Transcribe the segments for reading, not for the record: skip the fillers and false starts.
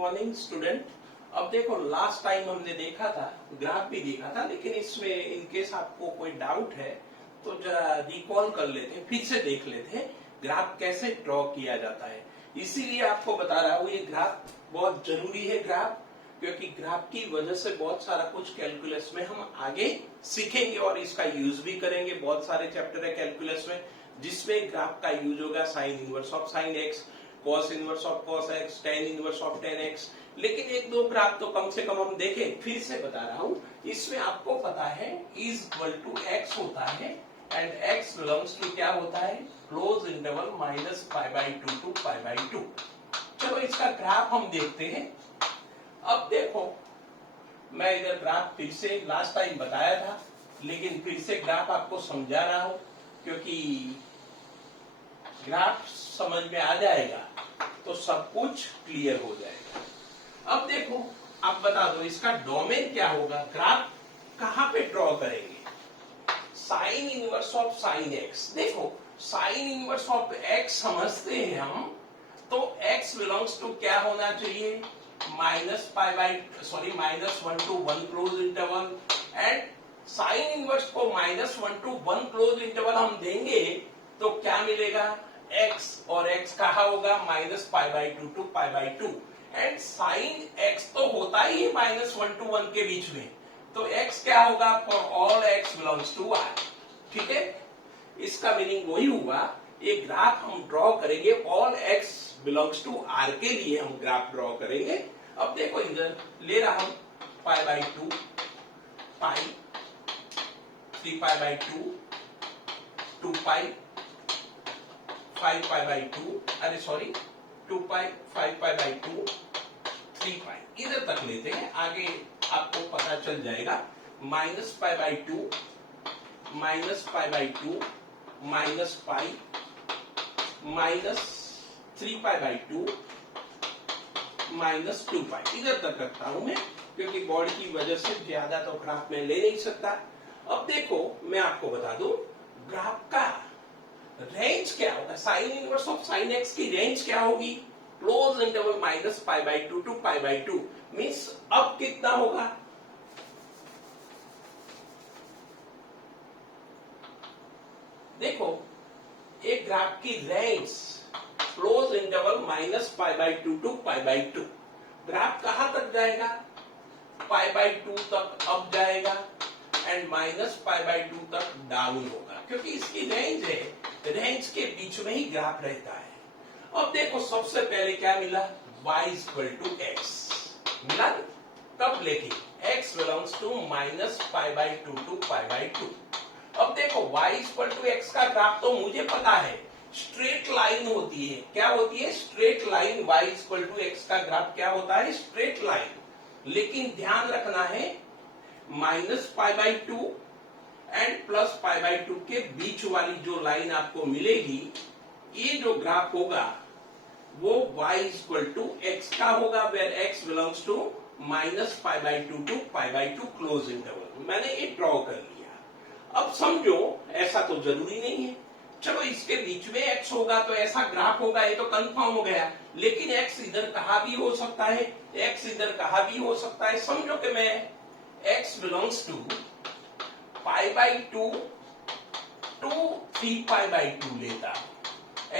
Morning student. अब देखो last time हमने देखा था, ग्राफ भी देखा था, लेकिन इसमें इन केस आपको कोई डाउट है तो जरा रिकॉल कर लेते हैं, फिर से देख लेते हैं ग्राफ कैसे ड्रॉ किया जाता है। इसीलिए आपको बता रहा हूँ ये ग्राफ बहुत जरूरी है ग्राफ, क्योंकि ग्राफ की वजह से बहुत सारा कुछ कैलकुलस में हम आगे सीखेंगे और इसका यूज भी करेंगे। बहुत सारे चैप्टर है कैलकुलस में जिसमें ग्राफ का यूज होगा, sine inverse of sine x, cos inverse of cos x, tan inverse of ten x. लेकिन एक दो ग्राफ तो कम से कम हम देखें। फिर से बता रहा हूं, इसमें आपको पता है इज इक्वल टू एक्स होता है एंड एक्स बिलोंग्स टू क्या होता है, close interval minus pi by two to pi by two. चलो इसका ग्राफ हम देखते हैं। अब देखो मैं इधर ग्राफ फिर से लास्ट टाइम बताया था, लेकिन फिर से ग्राफ आपको समझा रहा हूं, क्योंकि ग्राफ समझ में आ जाएगा तो सब कुछ क्लियर हो जाएगा। अब देखो आप बता दो इसका डोमेन क्या होगा, ग्राफ कहां पे ड्रॉ करेंगे। Sign inverse of sine x, देखो साइन इनवर्स ऑफ एक्स समझते हैं हम, तो एक्स बिलोंग्स टू क्या होना चाहिए, minus pi by sorry minus one to one close interval. And sine inverse को minus one to one close interval हम देंगे तो क्या मिलेगा, x, और x कहा होगा minus pi by two to pi by two. And sine x तो होता ही है माइनस वन टू वन के बीच में, तो x क्या होगा, for all x belongs to r। ठीक है, इसका मीनिंग वही हुआ, ये ग्राफ हम ड्रॉ करेंगे all x belongs to r के लिए हम ग्राफ ड्रॉ करेंगे। अब देखो इधर ले रहा हूं pi by two, pi, three pi by two, to pi, five pi by two, अरे sorry two pi, five pi by two, three pi, इधर तक लेते हैं, आगे आपको पता चल जाएगा। Minus pi by two, minus pi by two, minus pi, minus three pi by two, minus two pi, इधर तक रखता हूं मैं, क्योंकि बॉडी की वजह से ज्यादा तो ग्राफ में ले नहीं सकता। अब देखो मैं आपको बता दूं ग्राफ का रेंज क्या होगा, sine inverse of sine x की रेंज क्या होगी, close interval minus pi by two to pi by two. Means अब कितना होगा, देखो एक ग्राफ की range close interval minus pi by two to pi by two, graph कहां तक जाएगा, पाई बाई टू तक अप जाएगा and minus pi by two तक डाउन होगा, क्योंकि इसकी रेंज है, रेंज के बीच में ही ग्राफ रहता है। अब देखो सबसे पहले क्या मिला, y इक्वल टू एक्स मिला, कब लेके x belongs to minus pi by two to pi by two. अब देखो y इक्वल टू एक्स का ग्राफ तो मुझे पता है स्ट्रेट लाइन होती है, क्या होती है, straight line. y equal to x का ग्राफ क्या होता है, स्ट्रेट लाइन। लेकिन ध्यान रखना है minus pi by two and plus pi by two के बीच वाली जो लाइन आपको मिलेगी, ये जो ग्राफ होगा वो y इक्वल टू एक्स का होगा, where x belongs to minus pi by two to pi by two close interval. मैंने ये ड्रॉ कर लिया। अब समझो ऐसा तो जरूरी नहीं है, चलो इसके बीच में x होगा तो ऐसा ग्राफ होगा, ये तो कंफर्म हो गया। लेकिन x इधर कहा भी हो सकता है, x इधर कहा भी हो सकता है। समझो कि मैं x belongs to pi by two to three pi by two लेता,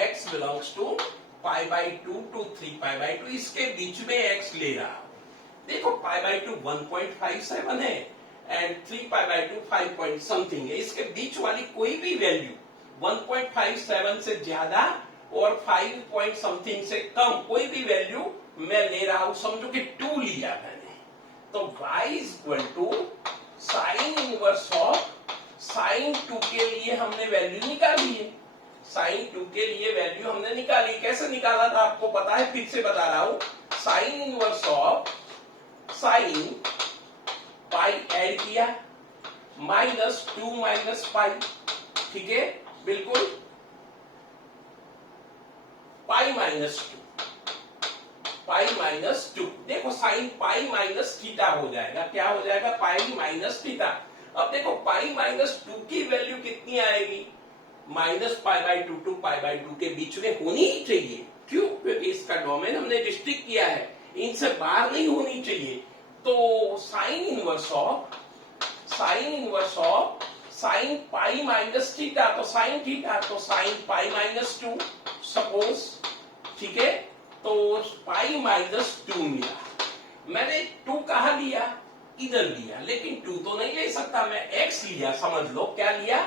x belongs to pi by two to three pi by two, इसके बीच में x ले रहा। देखो पाई बाई टू 1.57 है and three pi by to 5 point something है, इसके बीच वाली कोई भी वैल्यू 1.57 से ज्यादा और 5 पॉइंट समथिंग से कम कोई भी वैल्यू मैं ले रहा हूं। समझो कि 2 लिया मैंने, तो y equal to sine inverse of sine 2 के लिए हमने वैल्यू निकाली है, साइन 2 के लिए वैल्यू हमने निकाली। कैसे निकाला था आपको पता है, फिर से बता रहा हूं, sign inverse of sine pi add किया, माइनस टू माइनस पाई, ठीक है बिल्कुल, पाई minus two, pi minus to. देखो साइन पाई माइनस थीटा हो जाएगा, क्या हो जाएगा, पाई माइनस थीटा। अब देखो पाई माइनस टू की वैल्यू कितनी आएगी, minus pi by two to pi by two के बीच में होनी ही चाहिए। क्यों, क्योंकि इसका डोमेन हमने रिस्ट्रिक्ट किया है, इनसे बाहर नहीं होनी चाहिए। तो sine inverse of sine pi minus theta, तो साइन थीटा तो साइन पाई माइनस 2 सपोज, ठीक है। तो पाई माइनस 2 मिला। मैंने 2 कहा लिया, इधर लिया, लेकिन 2 तो नहीं ले सकता मैं, x लिया, समझ लो क्या लिया,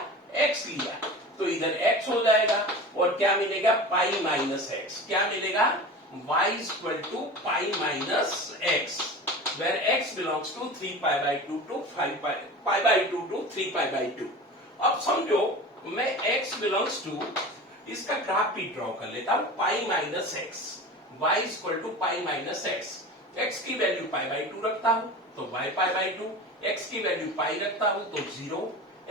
x लिया। तो इधर x हो जाएगा और क्या मिलेगा, पाई माइनस एक्स। क्या मिलेगा, y equal to pi minus x, where x belongs to 3 pi by 2 to 5 pi by 2 to 3 pi by 2। अब समझो मैं x बिलोंग्स टू, इसका ग्राफ भी ड्रॉ कर लेता हूं, pi minus x, y equal to pi minus x. x की value pi by 2 रखता हूं तो y पाई बाई 2, x की वैल्यू पाई रखता हूं तो 0,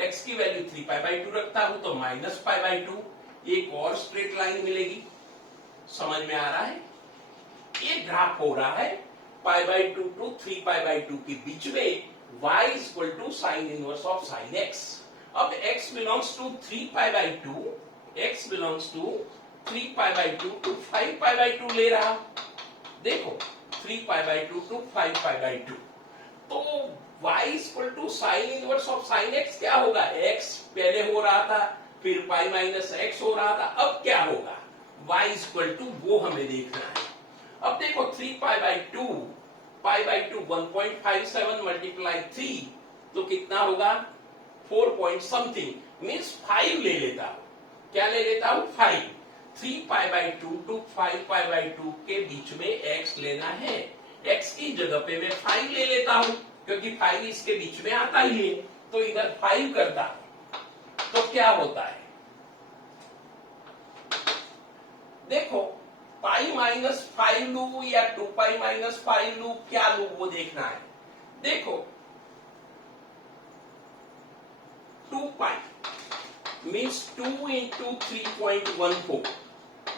x की वैल्यू 3 पाई बाई 2 रखता हूं तो माइनस पाई बाई 2। एक और स्ट्रेट लाइन मिलेगी, समझ में आ रहा है। ये ग्राफ हो रहा है pi by 2 to 3 pi by 2 के बीच में, y equal to sine inverse of sine x। अब x belongs to 3 pi by 2, x belongs to 3 pi by 2 to 5 pi by 2 ले रहा। देखो 3 pi by 2 to 5 pi by 2, तो y equal to sine inverse of sine x क्या होगा, x पहले हो रहा था, फिर पाई माइनस x हो रहा था, अब क्या होगा, y इक्वल टू, वो हमें देखना है। अब देखो 3 pi by 2, pi by 2 1.57 multiply 3, तो कितना होगा 4 पॉइंट समथिंग, मीन्स 5 ले लेता हूं। क्या ले लेता हूं, 5। 3 pi by 2 to 5 pi by 2 के बीच में x लेना है। x की जगह पे मैं 5 ले लेता हूं, क्योंकि 5 इसके बीच में आता ही है, तो इधर 5 करता हूं। तो क्या होता है, देखो पाई माइनस 5 लू या 2 पाई माइनस 5 लू, क्या लू वो देखना है। देखो 2 पाई मीन्स 2 इंटू 3.14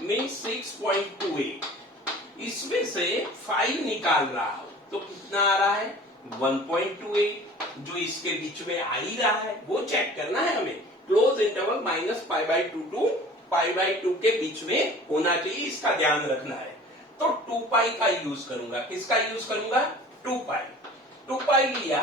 मीन्स 6.28, इसमें से 5 निकाल रहा हूं तो कितना आ रहा है 1.28, जो इसके बीच में आ ही रहा है वो चेक करना है हमें। Close interval minus pi by 2 to pi by 2 के बीच में होना चाहिए, इसका ध्यान रखना है। तो 2 पाई का यूज करूंगा, किसका यूज करूंगा, 2 पाई। 2 पाई लिया,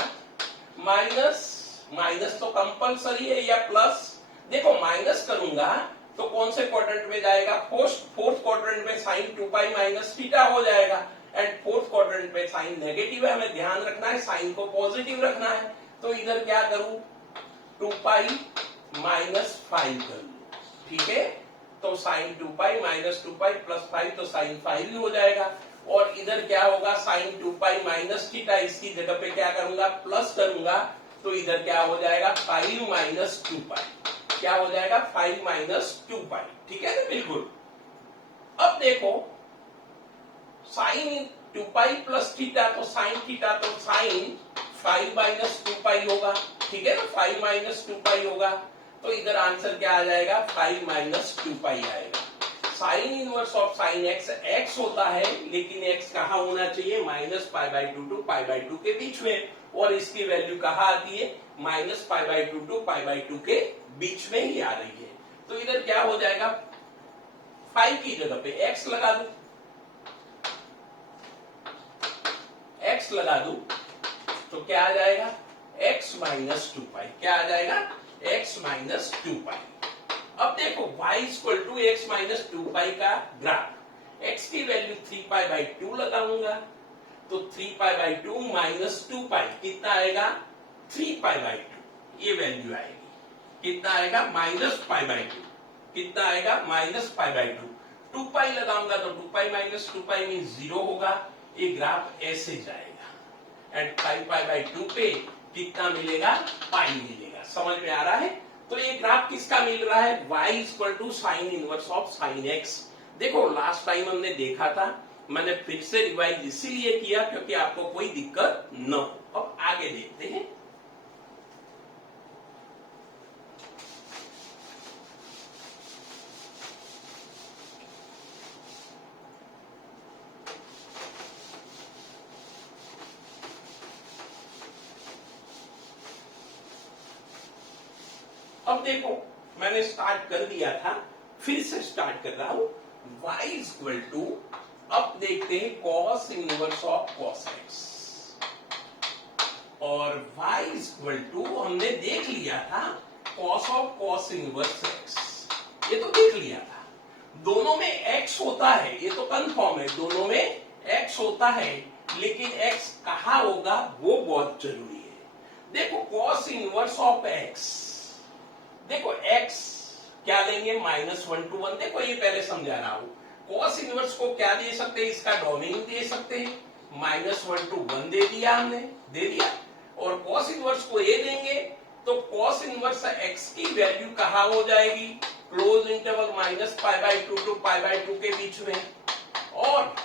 माइनस माइनस तो कंपलसरी है या प्लस, देखो माइनस करूंगा तो कौन से क्वाड्रेंट में जाएगा, फोर्थ क्वाड्रेंट में साइन 2 पाई माइनस थीटा हो जाएगा, एंड फोर्थ क्वाड्रेंट में साइन नेगेटिव है, हमें ध्यान रखना है, साइन को पॉजिटिव रखना है। तो इधर क्या करूं, 2 पाई माइनस 5 करूं, ठीक है। तो sine 2 pi minus 2 pi plus 5, तो साइन 5 ही हो जाएगा। और इधर क्या होगा, साइन 2 पाई माइनस थीटा, इसकी जगह पे क्या करूंगा, प्लस करूंगा, तो इधर क्या हो जाएगा 5 माइनस 2 पाई, क्या हो जाएगा 5 माइनस 2 पाई, ठीक है ना, बिल्कुल। अब देखो साइन 2 पाई प्लस थीटा, तो साइन थीटा तो साइन 5 माइनस 2 पाई होगा, ठीक है ना, 5 माइनस 2 पाई होगा। तो इधर आंसर क्या आ जाएगा, 5 माइनस 2 पाई आएगा। Sine inverse of sine x, x होता है, लेकिन एक्स कहाँ होना चाहिए, minus pi by 2 to pi by 2 के बीच में, और इसकी वैल्यू कहाँ आती है, minus pi by 2 to pi by 2 के बीच में ही आ रही है। तो इधर क्या हो जाएगा, 5 की जगह पे एक्स लगा दू, एक्स लगा दू, तो क्या आ जाएगा, एक्स माइनस 2 पाई, क्या आ जाएगा, x माइनस 2 पाई। अब देखो y equal to x minus 2 pi का ग्राफ, x की वैल्यू 3 पाई बाई 2 लगाऊंगा, तो 3 पाई बाई 2 माइनस 2 पाई कितना आएगा, 3 पाई बाई 2, ये वैल्यू आएगी, कितना आएगा, माइनस पाई बाई 2, कितना आएगा, माइनस पाई बाई 2। 2 पाई लगाऊंगा तो 2 पाई माइनस 2 पाई मीन 0 होगा, ये ग्राफ ऐसे जाएगा, एंड 5 पाई बाई 2 पे कितना मिलेगा, पाई मिलेगा। समझ में आ रहा है। तो ये ग्राफ किसका मिल रहा है, y equal to sine inverse of sine x। देखो लास्ट टाइम हमने देखा था, मैंने फिर से रिवाइज इसीलिए किया क्योंकि आपको कोई दिक्कत न हो। अब आगे देखते हैं। अब देखो मैंने स्टार्ट कर दिया था, फिर से स्टार्ट कर रहा हूं, y इक्वल टू अब देखते हैं cos inverse of cos x और y इक्वल टू हमने देख लिया था cos of cos inverse x, ये तो देख लिया था। दोनों में x होता है, ये तो कंफर्म है, दोनों में x होता है, लेकिन x कहाँ होगा वो बहुत जरूरी है। देखो cos इनवर्स ऑफ x, देखो x क्या लेंगे -1 to 1। देखो ये पहले समझा रहा हूं, cos इनवर्स को क्या दे सकते हैं, इसका डोमेन दे सकते हैं, -1 to 1 दे दिया हमने, दे दिया। और cos इनवर्स को ये देंगे तो cos इनवर्स x की वैल्यू कहाँ हो जाएगी, क्लोज इंटरवल -π/2 to π/2 के बीच में। और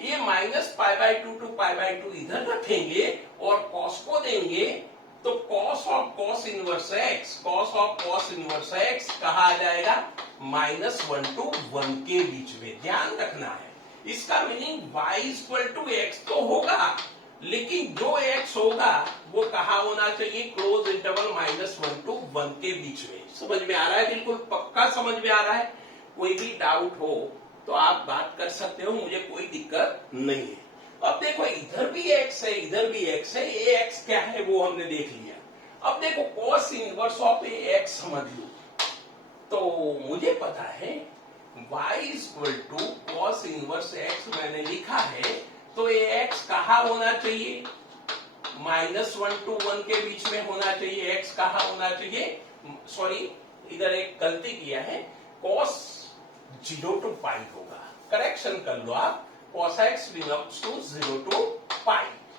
ये -π/2 to π/2 इधर रखेंगे और cos को देंगे तो cos of cos inverse x, cos of cos inverse x कहा आ जाएगा -1 to 1 के बीच में। ध्यान रखना है, इसका meaning y equal to x तो होगा, लेकिन जो x होगा वो कहा होना चाहिए, क्लोज इंटरवल -1 to 1 के बीच में। समझ में आ रहा है, बिल्कुल पक्का समझ में आ रहा है। कोई भी डाउट हो तो आप बात कर सकते हो, मुझे कोई दिक्कत नहीं है। अब देखो इधर भी x है, इधर भी x है, ये x क्या है वो हमने देख लिया। अब देखो cos इनवर्स ऑफ x समझ लो, तो मुझे पता है y equal to cos inverse x मैंने लिखा है, तो ये x कहाँ होना चाहिए, -1 to 1 के बीच में होना चाहिए। x कहाँ होना चाहिए, सॉरी इधर एक गलती किया है, cos 0 to π होगा, करेक्शन कर लो आप, cos x belongs to 0 to π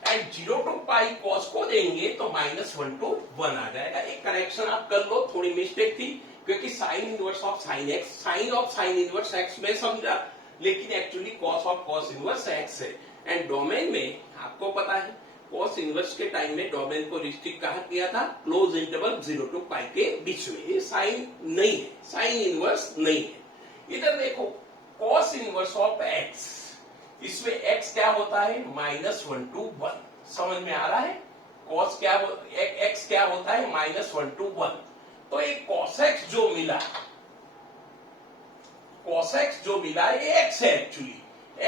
and 0 to π cos को देंगे तो -1 to 1 आ जाएगा। एक करेक्शन आप कर लो, थोड़ी मिस्टेक थी क्योंकि sine inverse of sine x, sine of sine inverse x में समझा, लेकिन actually cos of cos inverse x है। एंड डोमेन में आपको पता है cos इनवर्स के टाइम में डोमेन को रिस्ट्रिक्ट कहा किया था, क्लोज इंटरवल 0 to π के बीच में। ये साइन नहीं है, साइन इनवर्स नहीं है। इधर देखो cos इनवर्स ऑफ x, इसमें x क्या होता है, -1 to 1। समझ में आ रहा है, cos क्या x क्या होता है, -1 to 1। तो एक cos x जो मिला, cos x जो मिला ये x है एक्चुअली।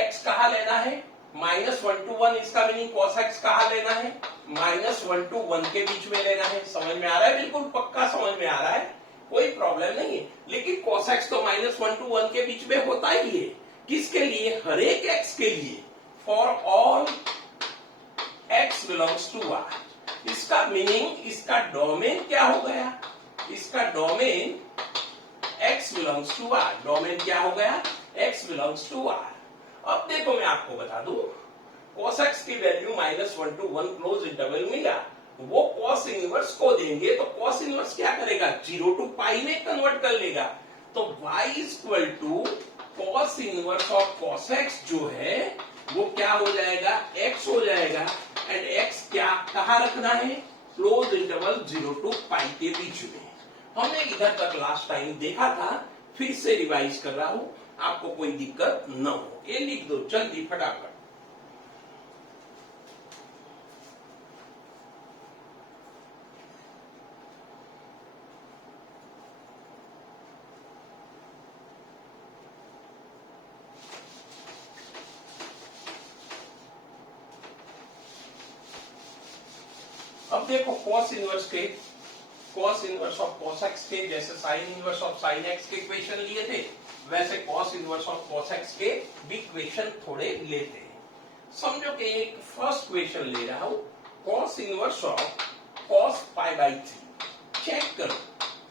x कहाँ लेना है, -1 to 1, इसका मीनिंग cos x कहाँ लेना है, -1 to 1 के बीच में लेना है। समझ में आ रहा है, बिल्कुल पक्का समझ में आ रहा है, कोई प्रॉब्लम नहीं है। लेकिन cos x तो -1 to 1 के बीच में होता ही है, किसके लिए, हर एक x के लिए, for all x belongs to r। इसका मीनिंग, इसका डोमेन क्या हो गया, इसका domain x belongs to r, domain क्या हो गया, x बिलोंग्स टू r। अब देखो मैं आपको बता दूं, cos x की वैल्यू -1 to 1 क्लोज इंटरवल मिला, वो cos इनवर्स को देंगे तो cos इनवर्स क्या करेगा, 0 to π में कन्वर्ट कर लेगा। तो y equal to cos inverse of cos x जो है वो क्या हो जाएगा, x हो जाएगा। एंड x क्या कहाँ रखना है, क्लोज इंटरवल 0 to π के बीच में। हमने इधर तक लास्ट टाइम देखा था, फिर से रिवाइज कर रहा हूं, आपको कोई दिक्कत न हो। ये लिख दो जल्दी फटाफट। अब देखो cos इनवर्स के, cos inverse of cos x के जैसे sin inverse of sin x के इक्वेशन लिए थे, वैसे cos inverse of cos x के भी इक्वेशन थोड़े लेते हैं। समझो कि एक फर्स्ट इक्वेशन ले रहा हूं, cos inverse of cos π/3। Check करो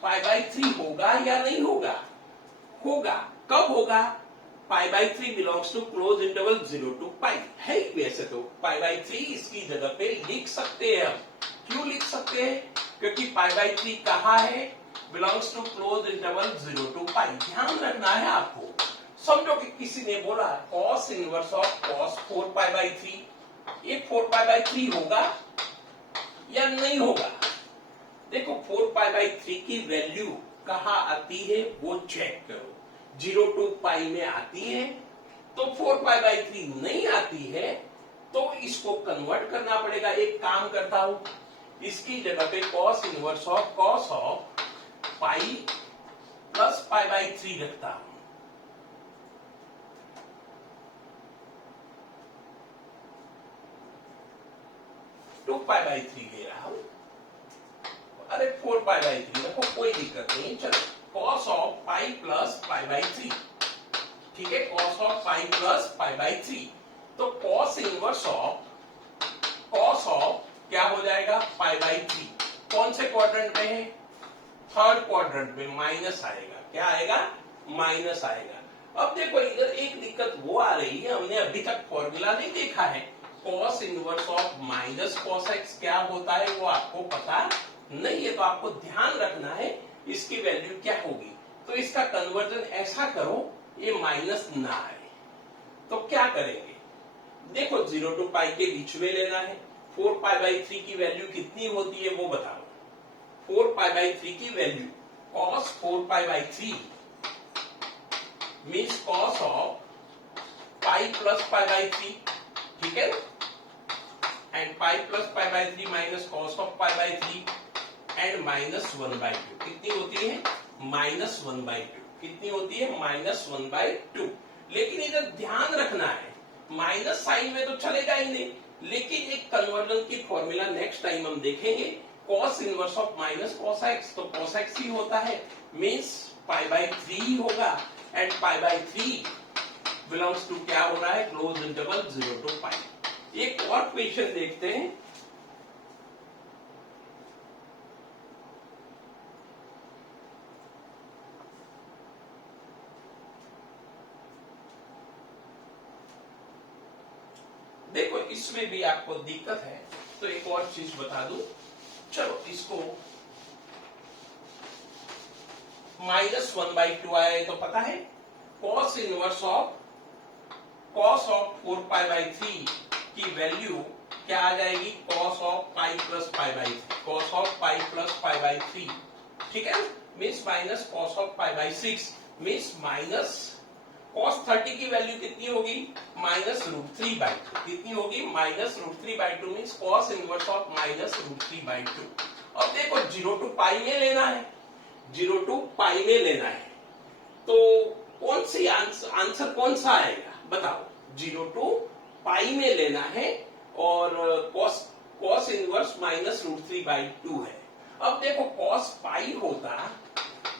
π/3 होगा या नहीं होगा, होगा। कब होगा, π/3 belongs to close interval 0 to π है। वैसे तो π/3 इसकी जगह पे लिख सकते हैं हम। क्यों लिख सकते हैं, क्योंकि π/3 कहाँ है, belongs to close interval 0 to π। ध्यान रखना है आपको। समझो कि किसी ने बोला cos इनवर्स ऑफ cos 4π/3, ये 4π/3 होगा या नहीं होगा। देखो 4π/3 की वैल्यू कहाँ आती है वो चेक करो, 0 to π में आती है। तो 4π/3 नहीं आती है तो इसको कन्वर्ट करना पड़ेगा। एक काम करता हूं, इसकी जगह पे cos inverse of cos of π plus π/3 रखता हूं। 2π/3 ले रहा हूं, अरे 4π/3 देखो, कोई दिक्कत नहीं। चलो cos ऑफ पाई प्लस π/3, ठीक है, cos ऑफ पाई प्लस π/3, तो cos इनवर्स ऑफ क्या हो जाएगा, π/3। कौन से क्वाड्रेंट में है, थर्ड क्वाड्रेंट में, माइनस आएगा, क्या आएगा, माइनस आएगा। अब देखो इधर एक दिक्कत वो आ रही है, हमने अभी तक फॉर्मूला नहीं देखा है, cos inverse of minus cos x क्या होता है वो आपको पता नहीं है, तो आपको ध्यान रखना है इसकी वैल्यू क्या होगी। तो इसका कन्वर्जन ऐसा करो ये माइनस ना आए, तो क्या करेंगे, देखो 0 to पाई के बीच में लेना है। 4π/3 की वैल्यू कितनी होती है वो बताओ। 4π/3 की value cos 4π/3 means cos of pi plus π/3, ठीक है, and pi plus π/3 minus cos of π/3 and -1/2 कितनी होती है, -1/2, कितनी होती है, -1/2। लेकिन इधर ध्यान रखना है, माइनस साइन में तो चलेगा ही नहीं, लेकिन एक कन्वर्जन की फॉर्मूला नेक्स्ट टाइम हम देखेंगे, cos inverse of minus cos x, तो cos x ही होता है, मींस π/3 ही होगा, एंड π/3 बिलोंग्स टू क्या हो रहा है, क्लोज इंटरवल 0 to पाई। एक और क्वेश्चन देखते हैं, देखो इसमें भी आपको दिक्कत है, तो एक और चीज बता दूं, चलो इसको -1/2 आया तो पता है, cos इनवर्स ऑफ 4π/3 की वैल्यू क्या आ जाएगी, cos of pi plus π/3, cos of pi plus π/3, ठीक है, means minus cos of π/6, means minus cos 30 की वैल्यू कितनी होगी, -√3/2, कितनी होगी, -√3/2, मीन्स cos इनवर्स ऑफ -√3/2। अब देखो 0 to पाई में लेना है, 0 to पाई में लेना है, तो कौन सी आंसर कौन सा आएगा बताओ, 0 to पाई में लेना है और cos इनवर्स -√3/2 है। अब देखो cos पाई होता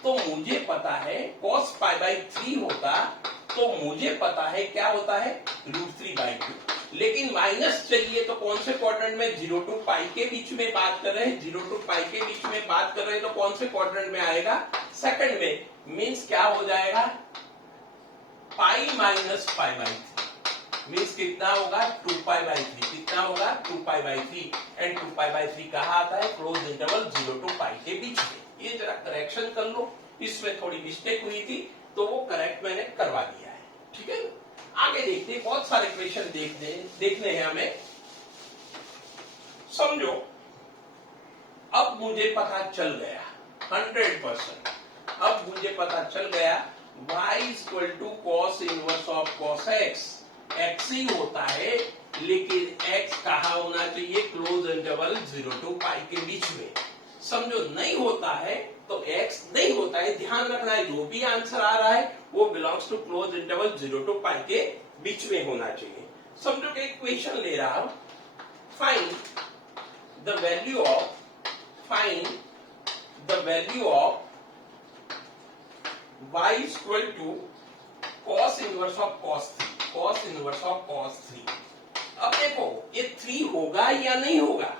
तो मुझे पता है, cos π/3 होता तो मुझे पता है क्या होता है, √3/2, लेकिन माइनस चाहिए तो कौन से क्वाड्रेंट में, 0 to पाई के बीच में बात कर रहे हैं, 0 to पाई के बीच में बात कर रहे हैं, तो कौन से क्वाड्रेंट में आएगा, सेकंड में, मींस क्या हो जाएगा, पाई माइनस π/3, मींस कितना होगा, 2π/3, कितना होगा, 2π/3, एंड 2π/3 कहाँ आता है, क्लोज इंटरवल 0 to पाई के बीच में। ये जरा करेक्शन कर लो, इसमें थोड़ी मिस्टेक हुई थी तो वो करेक्ट मैंने करवा दिया है, ठीक है। आगे देखते हैं, बहुत सारे क्वेश्चन देखने हैं हमें। समझो अब मुझे पता चल गया 100%, अब मुझे पता चल गया y equal to cos inverse of cos x, x ही होता है, लेकिन x कहाँ होना चाहिए, क्लोज इंटरवल 0 to पाई के बीच में। समझो नहीं होता है तो x नहीं होता है, ध्यान रखना है, जो भी आंसर आ रहा है वो belongs to close interval 0 to pi के बीच में होना चाहिए। समझो कि इक्वेशन ले रहा हूं, find the value of y equal to cos inverse of cos 3, cos inverse of cos 3। अब देखो ये 3 होगा या नहीं होगा,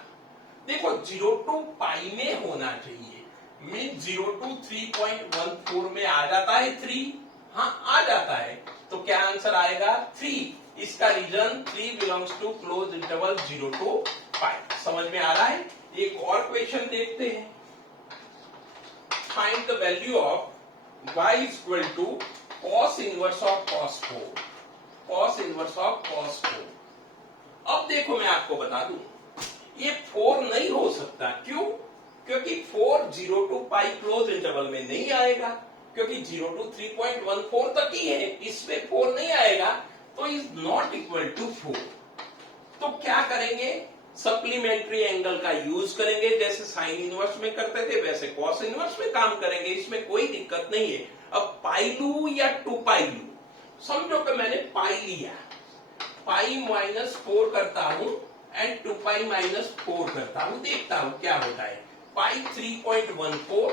देखो 0 to पाई में होना चाहिए, मीन 0 to 3.14 में आ जाता है 3, हाँ आ जाता है, तो क्या आंसर आएगा 3। इसका reason 3 belongs to close interval 0 to pi. समझ में आ रहा है। एक और क्वेश्चन देखते हैं, find the value of y equal to cos inverse of cos 4, cos inverse of cos 4। अब देखो मैं आपको बता दूं, ये 4 नहीं हो सकता, क्यों, क्योंकि 4 0 to पाई क्लोज इंटरवल में नहीं आएगा, क्योंकि 0 to 3.14 तक ही है, इसमें 4 नहीं आएगा, तो इज नॉट इक्वल टू 4। तो क्या करेंगे, सप्लीमेंट्री एंगल का यूज करेंगे, जैसे साइन इनवर्स में करते थे वैसे कॉस इनवर्स में काम करेंगे, इसमें कोई दिक्कत नहीं है। अब पाई लू या 2 पाई लू, समझो कि मैंने पाई लिया, पाई -4 करता हूं एंड 2 पाई माइनस 4 करता हूं, देखता हूं क्या होता है। पाई 3.14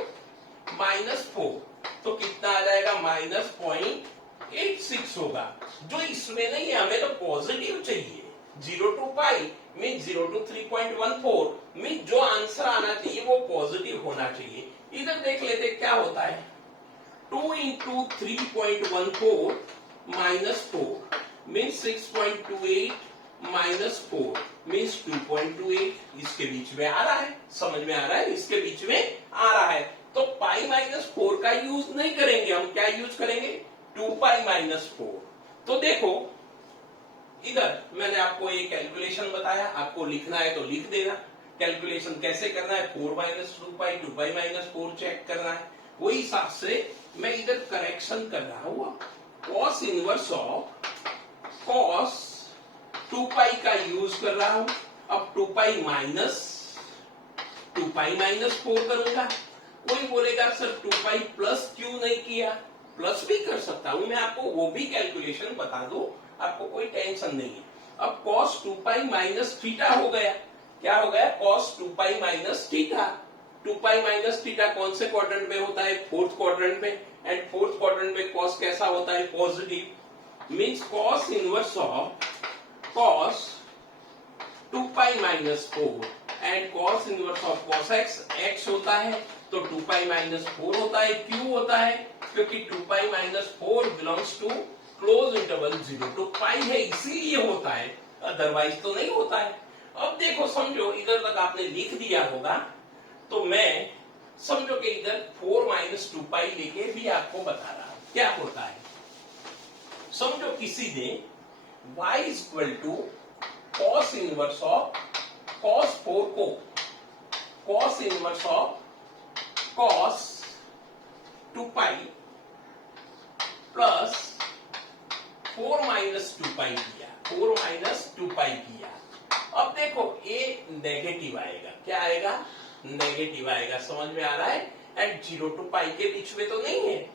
माइनस 4 तो कितना आ जाएगा, -0.86 होगा। जो इसमें नहीं है, हमें तो पॉजिटिव चाहिए। 0 to pi mean 0 to 3.14 mean जो आंसर आना चाहिए वो पॉजिटिव होना चाहिए। इधर देख लेते क्या होता है। 2 into 3.14 minus 4 means 6.28 minus 4 means 2.28। इसके बीच में आ रहा है, समझ में आ रहा है, इसके बीच में आ रहा है। तो पाई माइनस 4 का यूज नहीं करेंगे, हम क्या यूज करेंगे, 2 पाई माइनस 4। तो देखो इधर मैंने आपको ये कैलकुलेशन बताया, आपको लिखना है तो लिख देना। कैलकुलेशन कैसे करना है, 4 माइनस 2 पाई 2 पाई माइनस 4 चेक करना है। वही हिसाब से मैं इधर करेक्शन कर रहा हूं। Cos inverse of cos 2 pi का यूज कर रहा हूं। अब 2 पाई माइनस 4 करूंगा। कोई बोलेगा सर 2 पाई प्लस क्यों नहीं किया, प्लस भी कर सकता हूं मैं, आपको वो भी कैलकुलेशन बता दूं, आपको कोई टेंशन नहीं है। अब कॉस 2 पाई माइनस थीटा हो गया। क्या हो गया, cos 2 pi minus theta. 2 pi minus theta कौन से क्वाड्रेंट में होता है, फोर्थ क्वाड्रेंट में। एंड फोर्थ क्वाड्रेंट में कॉस कैसा होता है, positive. Means cos inverse of cos 2 pi minus 4 and cos inverse of cos x होता है। तो 2 पाई माइनस 4 होता है। क्यों होता है, क्योंकि 2 pi minus 4 belongs to close interval 0 to pi है, इसीलिए होता है, अदरवाइज तो नहीं होता है। अब देखो समझो, इधर तक आपने लिख दिया होगा, तो मैं समझो कि इधर 4 माइनस 2 पाई लेके भी आपको बता रहा हूं क्या होता है। समझो किसी ने y is equal to cos inverse of cos 4 को cos inverse of cos 2 pi plus 4 minus 2 pi किया, 4 माइनस 2 पाई किया। अब देखो ये नेगेटिव आएगा, क्या आएगा, नेगेटिव आएगा, समझ में आ रहा है। एंड 0 to पाई के बीच में तो नहीं है,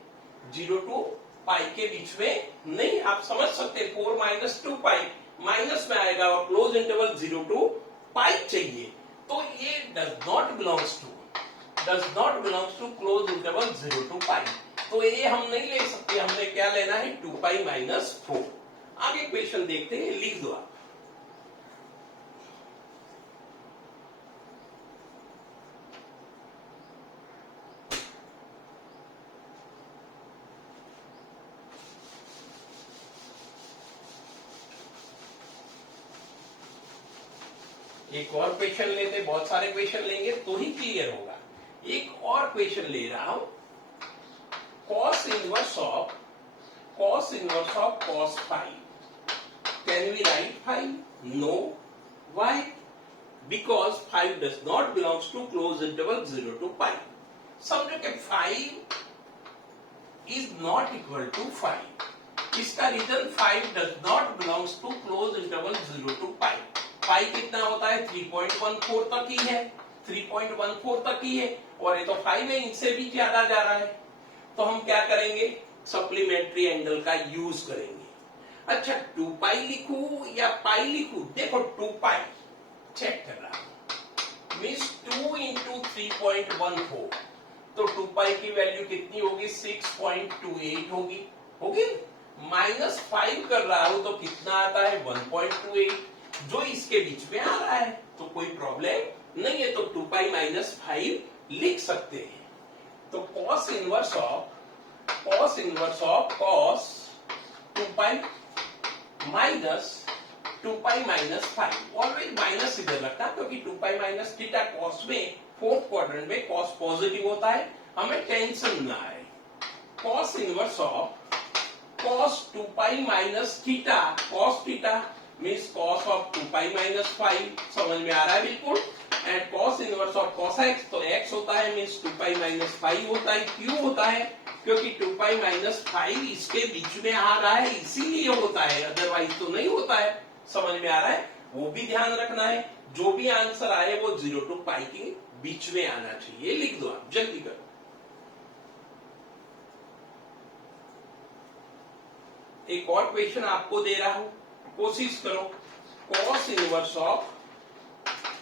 0 to पाई के बीच में नहीं, आप समझ सकते 4 माइनस 2 पाई माइनस में आएगा और क्लोज इंटरवल 0 to पाई चाहिए। तो ये does not belongs to close interval 0 to pi. तो ये हम नहीं ले सकते, हमने क्या लेना है, 2 पाई माइनस 4। आगे क्वेश्चन देखते हैं, लिख दो आप। एक और क्वेश्चन लेते, बहुत सारे क्वेश्चन लेंगे तो ही क्लियर होगा। एक और क्वेश्चन ले रहा हूं, cos inverse of cos 5। Can we write 5? No. Why? Because 5 does not belongs to closed interval 0 to पाई। समझो कि 5 is not equal to 5। इसका रीजन 5 does not belongs to closed interval 0 to pi. Pi कितना होता है, 3.14 तक ही है, 3.14 तक ही है, और ये तो 5 है, इनसे भी ज्यादा जा रहा है। तो हम क्या करेंगे, सप्लीमेंट्री एंगल का यूज करेंगे। अच्छा 2 पाई लिखूं या पाई लिखूं, देखो 2 पाई चेक कर रहा हूं, मीन्स 2 इंटू 3.14, तो 2 पाई की वैल्यू कितनी होगी, 6.28 होगी। माइनस 5 कर रहा हूं तो कितना आता है, 1.28, जो इसके बीच में आ रहा है, तो कोई प्रॉब्लम नहीं है। तो 2 पाई माइनस 5 लिख सकते हैं। तो cos inverse of cos 2 pi minus 2 pi minus 5, always minus इधर रखना, क्योंकि 2 पाई माइनस थीटा कॉस में फोर्थ क्वाड्रेंट में कॉस पॉजिटिव होता है, हमें टेंशन ना आए। cos inverse of cos 2 pi minus theta, cos theta means cos of 2 pi minus 5, समझ में आ रहा है बिल्कुल। And cos inverse of cos x, तो x होता है मीन्स 2 पाई माइनस 5 होता है। क्यों होता है, क्योंकि 2 पाई माइनस 5 इसके बीच में आ रहा है, इसीलिए होता है, अदरवाइज तो नहीं होता है, समझ में आ रहा है, वो भी ध्यान रखना है। जो भी आंसर आए वो 0 to पाई के बीच में आना चाहिए। लिख दो आप, जल्दी करो। एक और क्वेश्चन आपको दे रहा हूं, कोशिश करो। cos inverse of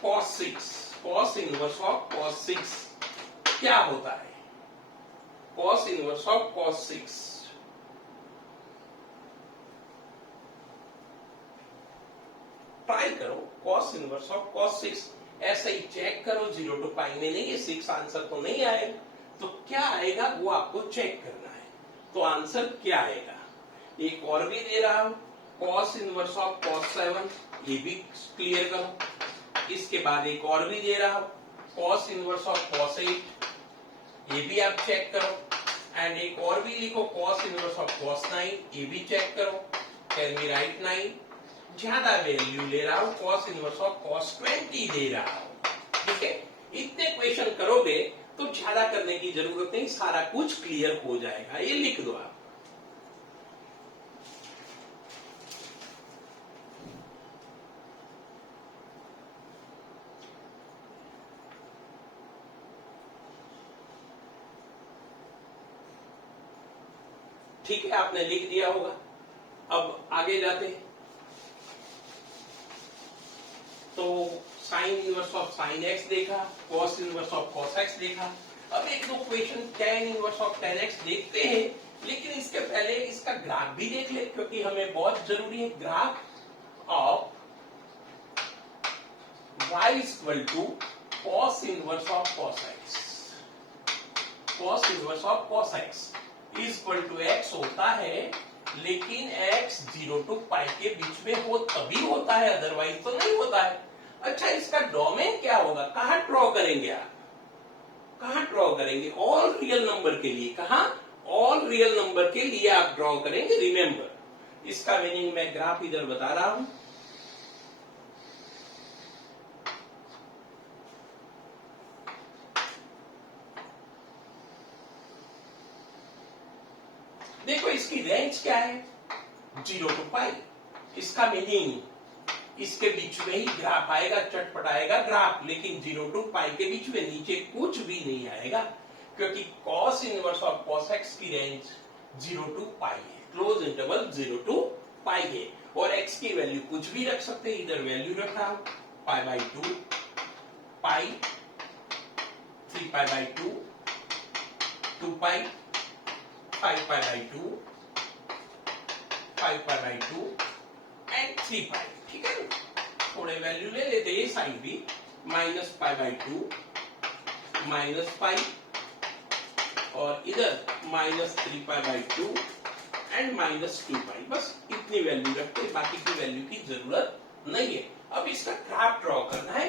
cos 6, cos inverse of cos 6 क्या होता है? cos inverse of cos 6 try करो, cos इनवर्स ऑफ cos 6 ऐसे ही चेक करो, 0 to पाई में नहीं है, 6 आंसर तो नहीं आएगा, तो क्या आएगा वो आपको चेक करना है। तो आंसर क्या आएगा? एक और भी दे रहा हूं, cos इनवर्स ऑफ cos 7, ये भी क्लियर करो। इसके बाद एक और भी दे रहा हूं, cos इनवर्स ऑफ cos 8, ये भी आप चेक करो। एंड एक और भी लिखो, cos इनवर्स ऑफ cos 9, ये भी चेक करो। Can we write 9? ज्यादा वैल्यू ले रहा हूं, cos इनवर्स ऑफ cos 20 दे रहा हूं, ठीक है। इतने क्वेश्चन करोगे तो ज्यादा करने की जरूरत नहीं, सारा कुछ क्लियर हो जाएगा। ये लिख दो आप। ठीक है, आपने लिख दिया होगा। अब आगे जाते हैं। तो sine inverse of sine x देखा, cos inverse of cos x देखा। अब एक दो question tan inverse of tan x देखते हैं, लेकिन इसके पहले इसका ग्राफ भी देख ले, क्योंकि हमें बहुत जरूरी है। Graph of y equal to cos inverse of cos x, cos inverse of cos x equal to x होता है, लेकिन x 0 to पाई के बीच में हो तभी होता है, अदरवाइज तो नहीं होता है। अच्छा, इसका डोमेन क्या होगा? कहां ड्रॉ करेंगे आप? कहां ड्रॉ करेंगे? ऑल रियल नंबर के लिए। कहां? ऑल रियल नंबर के लिए आप ड्रॉ करेंगे। रिमेंबर, इसका मीनिंग मैं ग्राफ इधर बता रहा हूं। देखो इसकी रेंज क्या है? 0 to पाई। इसका मीनिंग इसके बीच में ही ग्राफ आएगा, चटपट आएगा ग्राफ, लेकिन 0 to पाई के बीच में नीचे कुछ भी नहीं आएगा, क्योंकि cos inverse of cos x की रेंज 0 to पाई है, क्लोज इंटरवल 0 to पाई है। और x की वैल्यू कुछ भी रख सकते हैं, इधर वैल्यू रखा हूं pi by 2, pi, 3 pi by 2, 2 pi, 5 pi by 2, 5 pi by 2 and 3 पाई। ठीक है, थोड़े वैल्यू ले लेते हैं, साइन भी, minus pi by 2, minus pi, और इधर minus 3 pi by 2 and minus 2 पाई। बस इतनी वैल्यू रखते हैं, बाकी की वैल्यू की जरूरत नहीं है। अब इसका ग्राफ ड्रॉ करना है।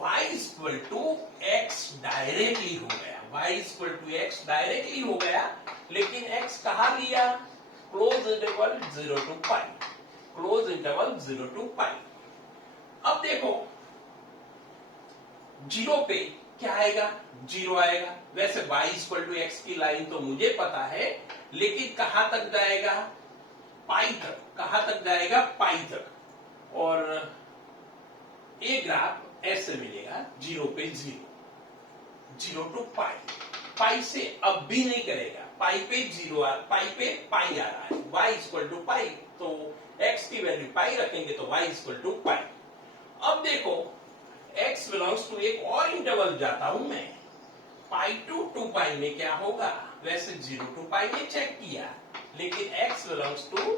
y equal to x directly हो गया, y equal to x directly हो गया, लेकिन x कहां लिया? Close interval 0 to pi, close interval 0 to pi. अब देखो 0 पे क्या आएगा? 0 आएगा। वैसे y इक्वल टू एक्स की लाइन तो मुझे पता है, लेकिन कहां तक जाएगा? पाई तक। कहां तक जाएगा? पाई तक। और ये ग्राफ ऐसे मिलेगा, 0 पे 0, 0 to पाई, पाई से अब भी नहीं करेगा, पाई पे 0 पाई पे पाई आ रहा है, y इक्वल टू पाई, तो x की वैल्यू पाई रखेंगे तो y इक्वल टू पाई। अब देखो x बिलोंग्स टू एक और इंटरवल जाता हूं मैं, पाई टू 2 पाई में क्या होगा? वैसे 0 to पाई में चेक किया, लेकिन x belongs to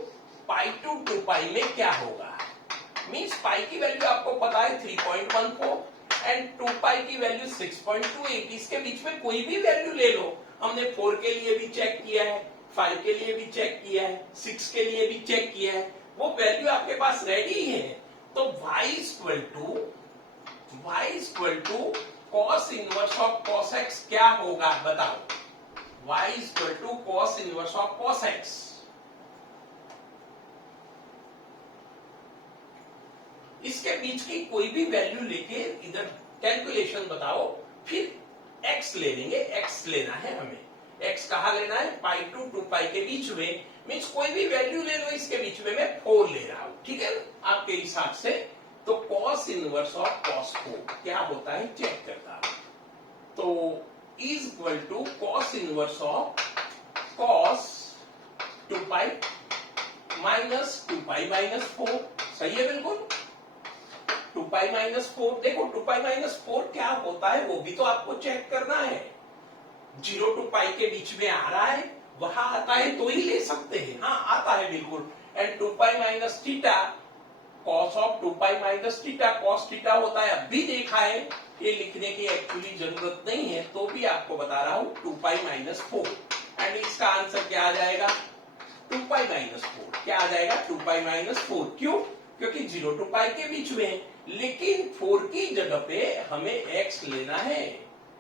pi to 2 pi में क्या होगा? मीन्स पाई की वैल्यू आपको पता है 3.14 एंड 2 पाई की वैल्यू 6.28। इसके बीच में कोई भी वैल्यू ले लो, हमने 4 के लिए भी चेक किया है, 5 के लिए भी चेक किया है, 6 के लिए भी चेक किया है, वो वैल्यू आपके पास रेडी है। तो y equal to cos inverse of cos x क्या होगा? बताओ। y equal to cos inverse of cos x। इसके बीच की कोई भी वैल्यू लेके इधर कैलकुलेशन बताओ, फिर x ले लेंगे। x लेना है हमें, x कहां लेना है? पाई टू 2 पाई के बीच में, मीन्स कोई भी वैल्यू ले लो, इसके बीच में मैं 4 ले रहा हूं, ठीक है आपके हिसाब से। तो cos इनवर्स ऑफ cos 4 क्या होता है चेक करता हूं। तो is equal to cos inverse of cos 2 pi minus 2 pi minus 4। सही है बिल्कुल। टू पाई माइनस फोर, देखो टू पाई माइनस फोर क्या होता है वो भी तो आपको चेक करना है। 0 टू पाई के बीच में आ रहा है, वहां आता है तो ही ले सकते हैं। हाँ आता है बिल्कुल। And two pi minus theta cos of two pi minus theta, cos theta होता है, अब भी देखा है, ये लिखने की एक्चुअली जरूरत नहीं है, तो भी आपको बता रहा हूं two pi minus four. And इसका आंसर क्या आ जाएगा? Two pi minus four. क्या आ जाएगा? Two pi minus four. क्यों? क्योंकि 0 टू पाई के बीच में है, लेकिन 4 की जगह पे हमें x लेना है।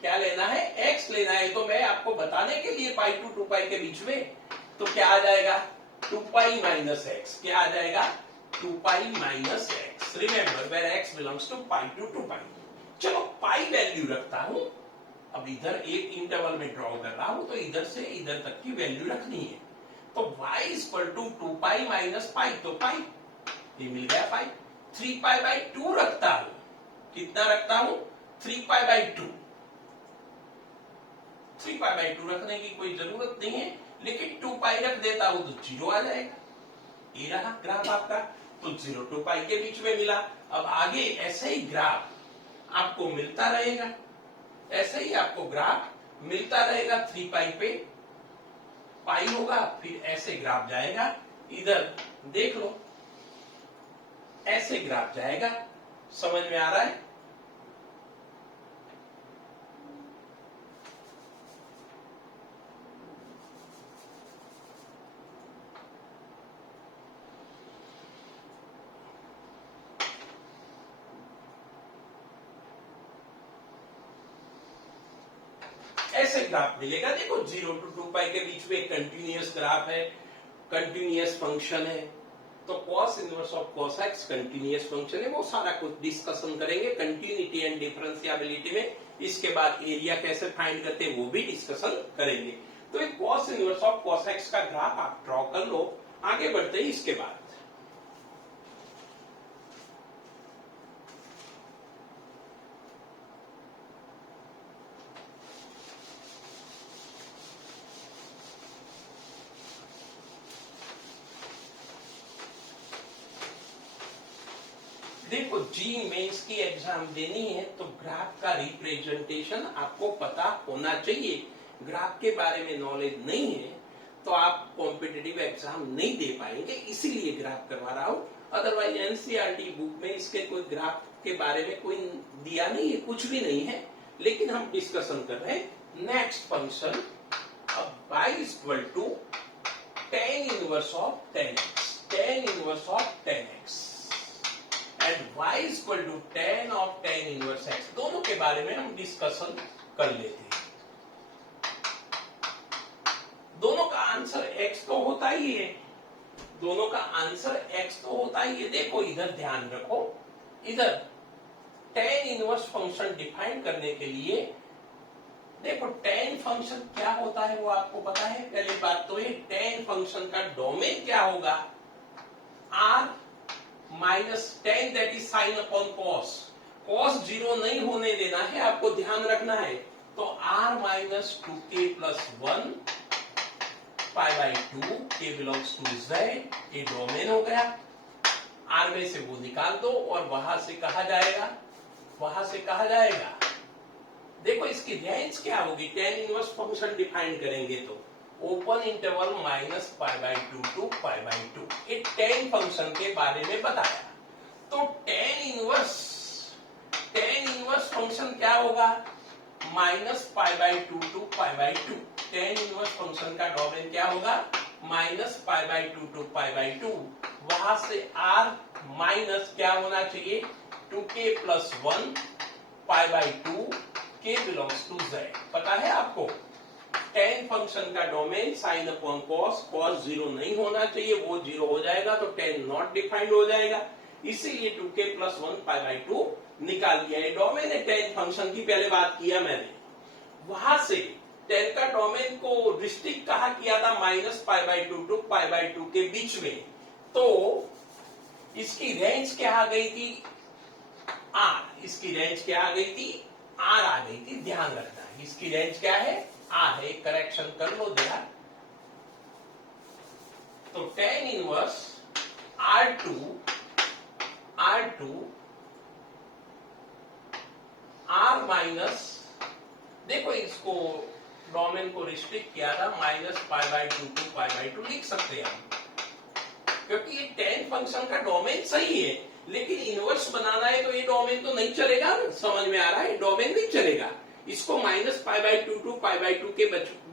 क्या लेना है? x लेना है। तो मैं आपको बताने के लिए पाई टू पाई के बीच में, तो क्या आ जाएगा? 2 पाई माइनस एक्स। क्या आ जाएगा? 2 pi minus x. Remember where x belongs to pi to pi. चलो पाई वैल्यू रखता हूं, अब इधर एक इंटरवल में ड्रॉ कर रहा हूं, तो इधर से इधर तक की वैल्यू रखनी है। तो y equal to 2 pi minus pi, तो पाई, ये मिल गया पाई। 3 पाई बाई 2 रखता हूं, कितना रखता हूं? 3 पाई बाई 2। 3 पाई बाई 2 रखने की कोई जरूरत नहीं है, लेकिन 2 पाई रख देता हूं तो 0 आ जाएगा। ये रहा ग्राफ आपका, तो 0 टू पाई के बीच में मिला। अब आगे ऐसे ही ग्राफ आपको मिलता रहेगा, ऐसे ही आपको ग्राफ मिलता रहेगा। 3 पाई पे पाई होगा, फिर ऐसे ग्राफ जाएगा, इधर देख लो ऐसे ग्राफ जाएगा। समझ में आ रहा है? ऐसे ग्राफ मिलेगा। देखो 0 टू 2 पाई के बीच में कंटिन्यूअस ग्राफ है, कंटिन्यूअस फंक्शन है, तो cos inverse of cos x continuous function है। वो सारा कुछ डिस्कशन करेंगे कंटिन्यूटी एंड डिफरेंशिएबिलिटी में। इसके बाद एरिया कैसे फाइंड करते हैं वो भी डिस्कशन करेंगे। तो एक cos inverse of cos x का ग्राफ आप ड्रॉ कर लो। आगे बढ़ते हैं इसके बाद। देखो जी मेंस की एग्जाम देनी है, तो ग्राफ का रिप्रेजेंटेशन आपको पता होना चाहिए। ग्राफ के बारे में नॉलेज नहीं है तो आप कॉम्पिटिटिव एग्जाम नहीं दे पाएंगे, इसीलिए ग्राफ करवा रहा हूं। अदरवाइज एनसीईआरटी बुक में इसके कोई ग्राफ के बारे में कोई दिया नहीं है, कुछ भी नहीं है, लेकिन हम डिस्कशन कर रहे हैं नेक्स्ट फंक्शन। अब y equal to tan inverse of tan x, tan inverse of tan x and y equal to tan of tan inverse x। दोनों के बारे में हम डिस्कशन कर लेते हैं। दोनों का आंसर x तो होता ही है, दोनों का आंसर x तो होता ही है। देखो इधर ध्यान रखो, इधर tan इनवर्स फंक्शन डिफाइन करने के लिए देखो tan फंक्शन क्या होता है वो आपको पता है। पहली बात तो ये tan फंक्शन का डोमेन क्या होगा? r minus ten, that is sine upon cos. Cos 0 नहीं होने देना है, आपको ध्यान रखना है। तो r minus 2k plus 1 pi by 2 k belongs to z, ये डोमेन हो गया। r में से वो निकाल दो और वहां से कहा जाएगा, वहां से कहा जाएगा। देखो इसकी रेंज क्या होगी? tan इनवर्स फंक्शन डिफाइन करेंगे तो open interval minus pi by 2 to pi by 2, ये tan फंक्शन के बारे में बताया। तो tan इनवर्स फंक्शन क्या होगा? Minus pi by 2 to pi by 2। tan inverse function का डोमेन क्या होगा? Minus pi by 2 to pi by 2। वहां से r माइनस क्या होना चाहिए? 2k plus 1 pi by 2 k belongs to z। पता है आपको tan फंक्शन का domain sine upon cos, cos 0 नहीं होना चाहिए, वो 0 हो जाएगा तो tan नॉट डिफाइंड हो जाएगा, इसीलिए 2k प्लस 1 पाई बाई 2 निकाल दिया। ये डोमेन है tan फंक्शन की, पहले बात किया मैंने। वहां से tan का डोमेन को रिस्ट्रिक्ट कहा किया था minus pi by 2 to pi by 2 के बीच में, तो इसकी रेंज क्या आ गई थी? r। इसकी रेंज क्या आ गई थी? r आ गई थी, ध्यान रखना है। इसकी रेंज क्या है? r है। करेक्शन कर लो जरा। तो tan इनवर्स R2 माइनस, देखो इसको डोमेन को रिस्ट्रिक्ट किया था, minus pi by two to pi by two लिख सकते हैं हम, क्योंकि ये tan फंक्शन का डोमेन सही है, लेकिन इनवर्स बनाना है तो ये डोमेन तो नहीं चलेगा। समझ में आ रहा है, डोमेन नहीं चलेगा, इसको minus pi by two to pi by two के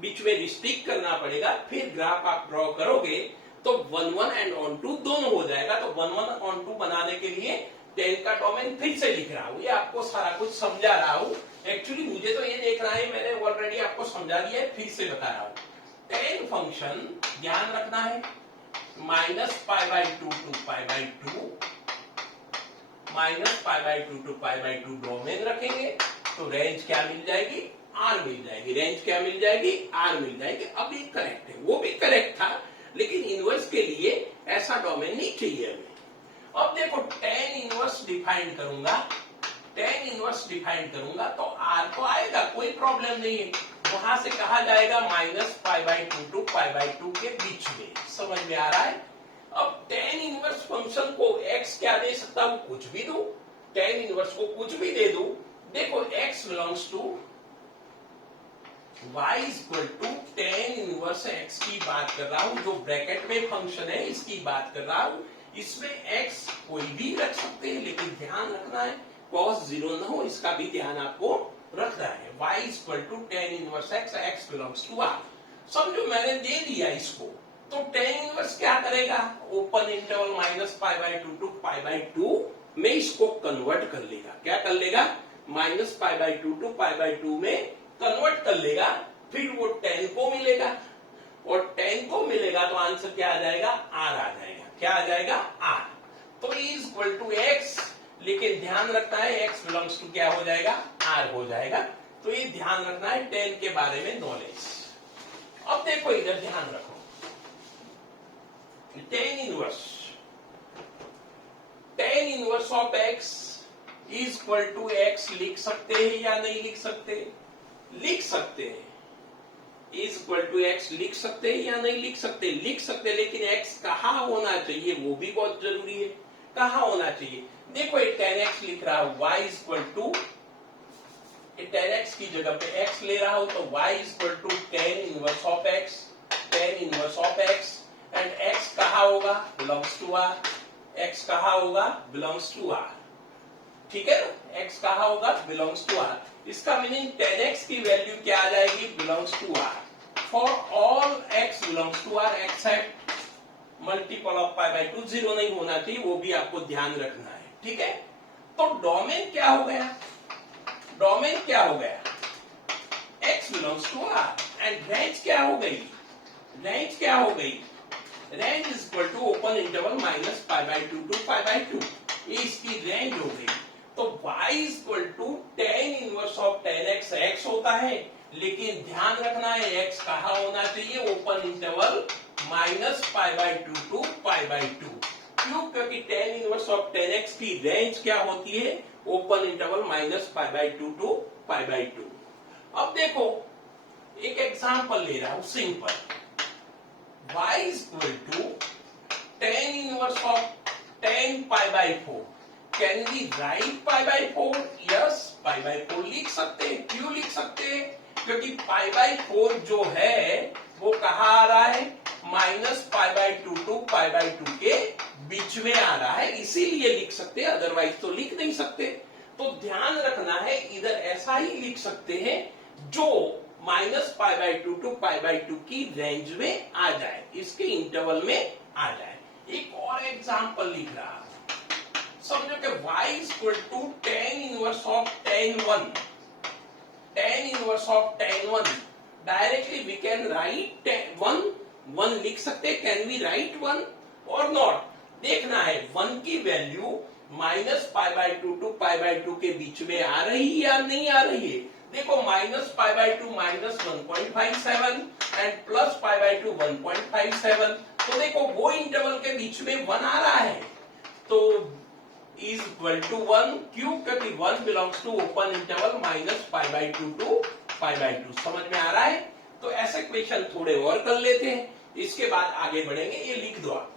बीच में रिस्ट्रिक्ट करना पड़ेगा। फिर ग्राफ आप ड्रॉ करोगे तो 1 1 एंड ऑन टू दोनों हो जाएगा। तो 1 1 ऑन टू बनाने के लिए tan का डोमेन फिर से लिख रहा हूं, ये आपको सारा कुछ समझा रहा हूं। एक्चुअली मुझे तो ये देखना है, मैंने ऑलरेडी आपको समझा दिया है, फिर से बता रहा हूं। tan फंक्शन ध्यान रखना है, minus pi by two to pi by two, minus pi by two to pi by two domain रखेंगे तो रेंज क्या मिल जाएगी, आर मिल जाएगी। रेंज क्या मिल जाएगी, आर मिल जाएगी। अब ये करेक्ट है, वो भी करेक्ट था, लेकिन इनवर्स के लिए ऐसा डोमेन नहीं चाहिए हमें। अब देखो tan इनवर्स डिफाइन करूंगा, tan इनवर्स डिफाइन करूंगा तो आर तो आएगा, कोई प्रॉब्लम नहीं है। वहां से कहा जाएगा minus pi by two to pi by two के बीच में। समझ में आ रहा है। अब tan इनवर्स फंक्शन को x क्या दे सकता हूं, कुछ भी दो, tan इनवर्स को कुछ भी दे दो। देखो x belongs to y equal to tan inverse x की बात कर रहा हूं, जो ब्रैकेट में फंक्शन है इसकी बात कर रहा हूं। इसमें x कोई भी रख सकते हैं, लेकिन ध्यान रखना है cos 0 ना हो, इसका भी ध्यान आपको रखना है। y equal to tan inverse x, x belongs to r। समझो मैंने दे दिया इसको, तो tan इनवर्स क्या करेगा, open interval minus pi by two to pi by two में इसको कन्वर्ट कर लेगा। क्या कर लेगा, minus pi by two to pi by two में कन्वर्ट कर लेगा। फिर वो tan को मिलेगा, और tan को मिलेगा तो आंसर क्या आ जाएगा, r आ जाएगा। क्या आ जाएगा, r। तो इज इक्वल टू x, लेकिन ध्यान रखना है x बिलोंग्स टू क्या हो जाएगा, r हो जाएगा। तो ये ध्यान रखना है tan के बारे में नॉलेज। अब देखो इधर ध्यान रखो, tan inverse of x is equal to x लिख सकते हैं या नहीं लिख सकते, लिख सकते हैं। इज इक्वल टू x लिख सकते हैं या नहीं लिख सकते, लिख सकते हैं, लेकिन x कहाँ होना चाहिए वो भी बहुत जरूरी है। कहाँ होना चाहिए, देखो ये tan x लिख रहा हूं, y is equal to, tan x की जगह पे x ले रहा हूं, तो y is equal to tan inverse of x, tan inverse of x, and x कहाँ होगा, बिलोंग्स टू r। x कहाँ होगा, बिलोंग्स टू r। ठीक है ना, x कहाँ होगा, बिलोंग्स टू r। इसका मीनिंग tan x की वैल्यू क्या आ जाएगी, belongs to r। For all x belongs to r except multiple of pi by two, 0 नहीं होना चाहिए, वो भी आपको ध्यान रखना है। ठीक है, तो डोमेन क्या हो गया, डोमेन क्या हो गया, x belongs to r, and range क्या हो गई, रेंज क्या हो गई, range is equal to open interval minus pi by two to pi by two, ये इसकी रेंज हो गई। तो y is equal to tan inverse of tan x, x होता है, लेकिन ध्यान रखना है x कहाँ होना चाहिए, open interval minus pi by two to pi by two. क्यों, क्योंकि tan inverse of tan x की रेंज क्या होती है, open interval minus pi by two to pi by two. अब देखो एक एग्जांपल ले रहा हूं simple, y is equal to tan inverse of tan pi by 4। Can we write pi by 4, yes pi by 4 लिख सकते हैं। क्यों लिख सकते हैं, क्योंकि पाई बाई 4 जो है वो कहाँ आ रहा है, minus pi by two to pi by two के बीच में आ रहा है, इसीलिए लिख सकते हैं, अदरवाइज तो लिख नहीं सकते। तो ध्यान रखना है, इधर ऐसा ही लिख सकते हैं जो minus pi by two to pi by two की रेंज में आ जाए, इसके इंटरवल में आ जाए। एक और एग्जांपल लिख रहा हूं, समझो कि y is equal to tan inverse of tan 1, tan inverse of tan 1। Directly we can write 1 लिख सकते, कैन वी राइट 1 और नॉट, देखना है 1 की value minus pi by two to pi by two के बीच में आ रही है या नहीं आ रही है। देखो minus pi by two minus 1.57 and plus pi by to 1.57, तो देखो वो इंटरवल के बीच में 1 आ रहा है, तो इज इक्वल टू 1। क्यों, क्योंकि 1 belongs to open interval minus pi by two to pi by two. समझ में आ रहा है। तो ऐसे क्वेश्चन थोड़े और कर लेते हैं, इसके बाद आगे बढ़ेंगे। ये लिख दो आप।